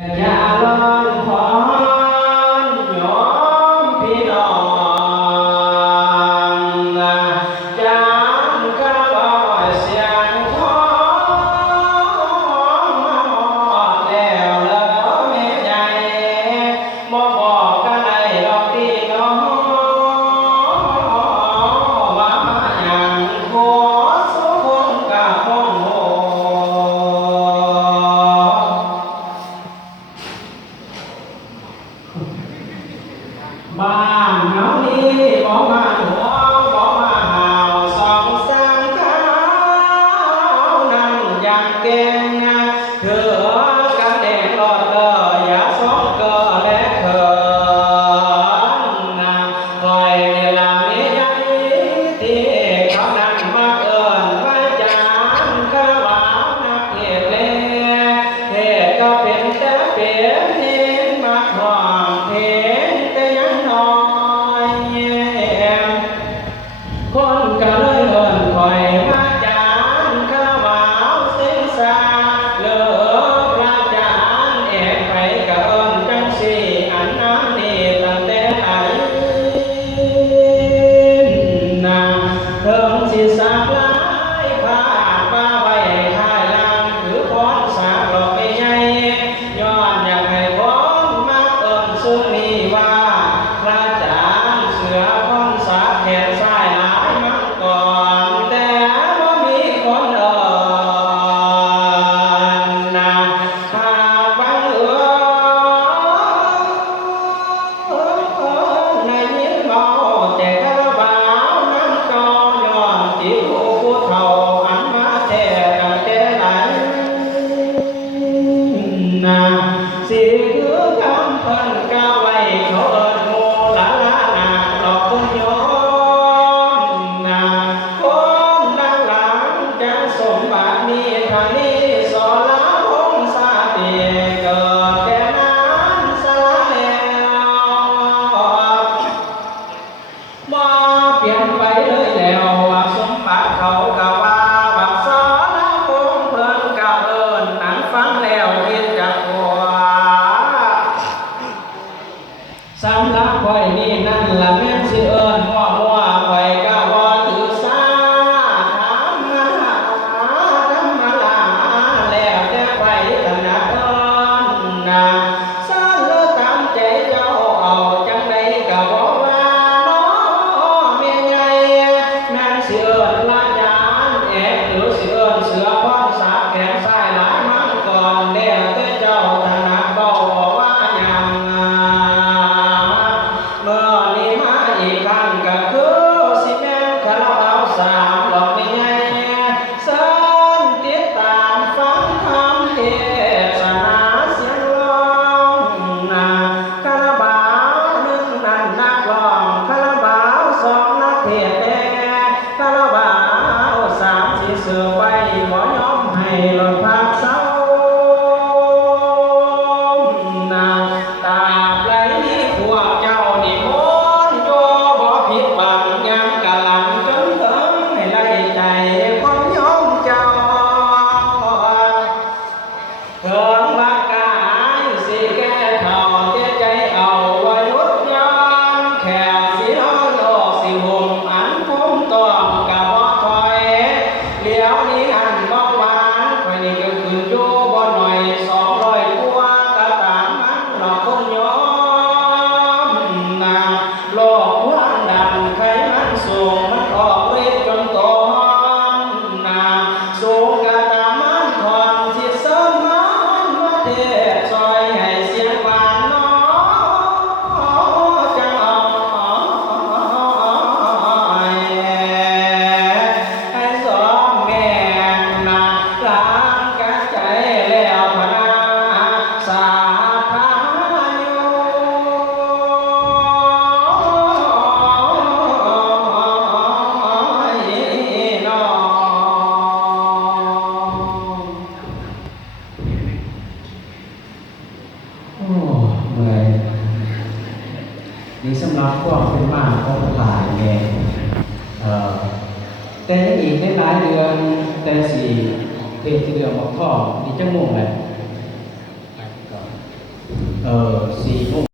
อย่าลอนขอนโยมพี่น้องจำกระบอกเสียงท้องมาหอดแล้วเลยแม่ใหญ่บ่บอกกันได้ดอกพี่น้องว่าอย่างขอสุขคนกับคนโหบ้านเฮานี่บ่มาหวงบ่มาหาวสองสามข้าวนั่นอย่างเก่งเธอกันแดงรอดเลยอย่าสองเกอและเขินคอยเวลามีใหญ่ที่เขานั่งมาเอิ้นว่าจานกะว่านักเทศเลเทศก็เป็นแต่เป็นเน้นมาห้องเพลงแต่ยังน้อยคนก็เลยเอิ้นคอยมาจานกะว่าเส้นสาเลิกพระจานแอบไปก็เอิ้นจังสิอันนั้นนี่ตั้งแต่ไหนเถิงสิสาหลายพาป้าไว้ค่ายลางถือพรสาหลอกไม่ใหญ่ย้อนอยากให้คนมาเอิ้นซึ่งมีว่าพระจานเสือพรสาแขนซ้ายหลายมังก่อนแต่บ่มีคนเอิ้นหากบังเอิญในยินเมาแต่คาราบาวน้ำเก่าย้อนที่ผู้เฒ่าอันมาแท้ตั้งแต่ไหนสิคือคำเพิ่นกล่าวไว้เขาเอิ้นโมลาลานาหลอกคนโยมคนดังหลังจะสมบัติมีทางนี้สอลาพงสาติเกิดแก่นั้นสละแล้วบ่เปลี่ยนไปเลยแล้วว่าสมบัติเขากะว่าบักสอลาพงเพิ่นกะเอิ้นนั้นฟังแล้วคิดจักว่าสำหรับข่อยนี่นั่นล่ะแม่นสิเอิ้นว่ามัวข่อยก็บ่ถือสาธรรมดาธรรมดาแล้วแต่ไผถนัดเอิ้นสร้างเลิกตามใจเจ้าเอาจังใดก็บ่ว่าน้อแม่ใหญ่แม่นสิเอิ้นว่าจานแอกหรือสิเอิ้นเสือพรสาแขนซ้ายหลายมังก่อนแล้วแต่เจ้าถนัดเว้าว่าหยังเมื่อนี้มาอีกครั้งก็คือสิแม่นคาราบาวสามหลอกไม่ใหญ่เสิร์นติดตามฟังธรรมเทศนาเสียงร้องคาราบาวหนึ่งนั่นนักร้องคาราบาวสองนักเทศแน่คาราบาวสามสิเสือไปบ่ยอมให้หลดพักเศร้าตาบไหลพวกเจ้านี่มนต์โยบ่ผิดบังยังกะหลังจนถึงให้ไล่ใจความยอมเจ้าเถิงบักกายสิแก้เท่าเตี้ยใจเอาว่ายุดย้อนแค่สินอนโลกสิหุ่มอันพุ่มตอมกะบ่ถอยเลี้ยวนี้อันบ่หวานข่อยนี่ก็ขึ้นอยู่บ่หน่อย200กว่าก็ตามมันหลอกคนยอมโลกความดันไขมันสูงมันออกฤทธิ์จนโตหอมสูงก็ตามมันถอนสิเสริมมันว่าเทศซอยให้เสียงหวานน้อจังเอาให้สองแม่ล้างกันใจแล้วพนาสาธาโยน้องโอ้เมื่อยนี่สำหรับพวกเป็นมาของหลายแม่แต่ยังอีกในหลายเดือนแต่สี่เทศที่เดือนบอกพ่อนี่จังโมงเลย 4 โมง